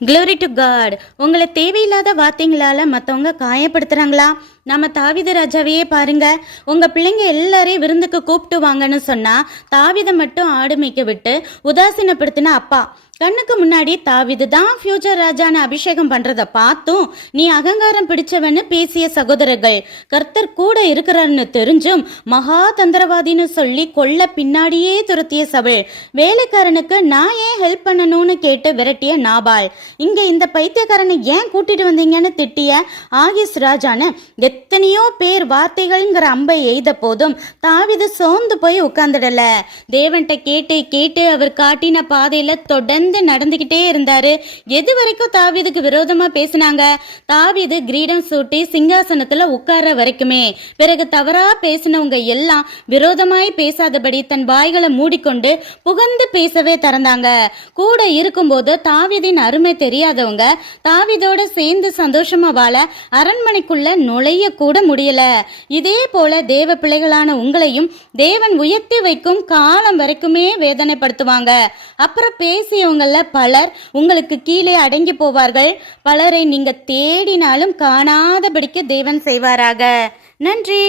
Glory to God. உங்களை தேவையில்லாத வார்த்தைங்களால மற்றவங்க காயப்படுத்துறாங்களா? நம்ம தாவீது ராஜாவையே பாருங்க. உங்க பிள்ளைங்க எல்லாரையும் விருந்துக்கு கூப்பிட்டு வாங்கன்னு சொன்னா தாவீதை மட்டும் ஆடு மேய்க்க விட்டு உதாசீனப்படுத்தின அப்பா. கண்ணுக்கு முன்னாடி தாவீது தான் ஃபியூச்சர் ராஜான அபிஷேகம் பண்றத பார்த்தும் நீ அகங்காரம் பிடிச்சவன்னு பேசிய சகோதரர்கள், கர்த்தர் கூட இருக்கிறான்னு தெரிஞ்சும் மகா தந்திரவாதின்னு சொல்லி கொல்ல பின்னாடியே துரத்திய சபை, வேலைக்காரனுக்கு நான் ஏன் ஹெல்ப் பண்ணணும்னு கேட்டு விரட்டிய நாபால், இங்க இந்த பைத்தியக்காரனை ஏன் கூட்டிட்டு வந்தீங்கன்னு திட்டிய ஆகிஸ் ராஜான்னு எத்தனையோ பேர் வார்த்தைகள்ங்கிற அம்பை எய்த போதும் தாவீது சோர்ந்து போய் உட்கார்ந்துடல. தேவன்கிட்ட கேட்டு கேட்டு அவர் காட்டின பாதையில தொடர்ந்து நடந்துகிட்டே இருந்தாரு. எது வரைக்கும் தாவீதுக்கு விரோதமா பேசினாங்க? தாவீது கிரீடம் சூட்டி சிங்காசனத்துல உட்கார வரைக்குமே. பிறகு தவறா பேசினவங்க எல்லாம் விரோதமாய் பேசாதபடி தன் வாய்களை மூடிக்கொண்டு புகழ்ந்து பேசவே திறந்தாங்க. கூட இருக்கும்போது தாவீதின் அருமை தெரியாதவங்க தாவீதோட சேர்ந்து சந்தோஷமா வாழ அரண்மனைக்குள்ள நுழைய கூட முடியல. இதே போல தேவ பிள்ளைகளான உங்களையும் தேவன் உயர்த்தி வைக்கும் காலம் வரைக்குமே வேதனைப்படுத்துவாங்க. அப்புறம் பேசியவங்கள பலர் உங்களுக்கு கீழே அடங்கி போவார்கள். பலரை நீங்க தேடினாலும் காணாதபடிக்கு தேவன் செய்வாராக. நன்றி.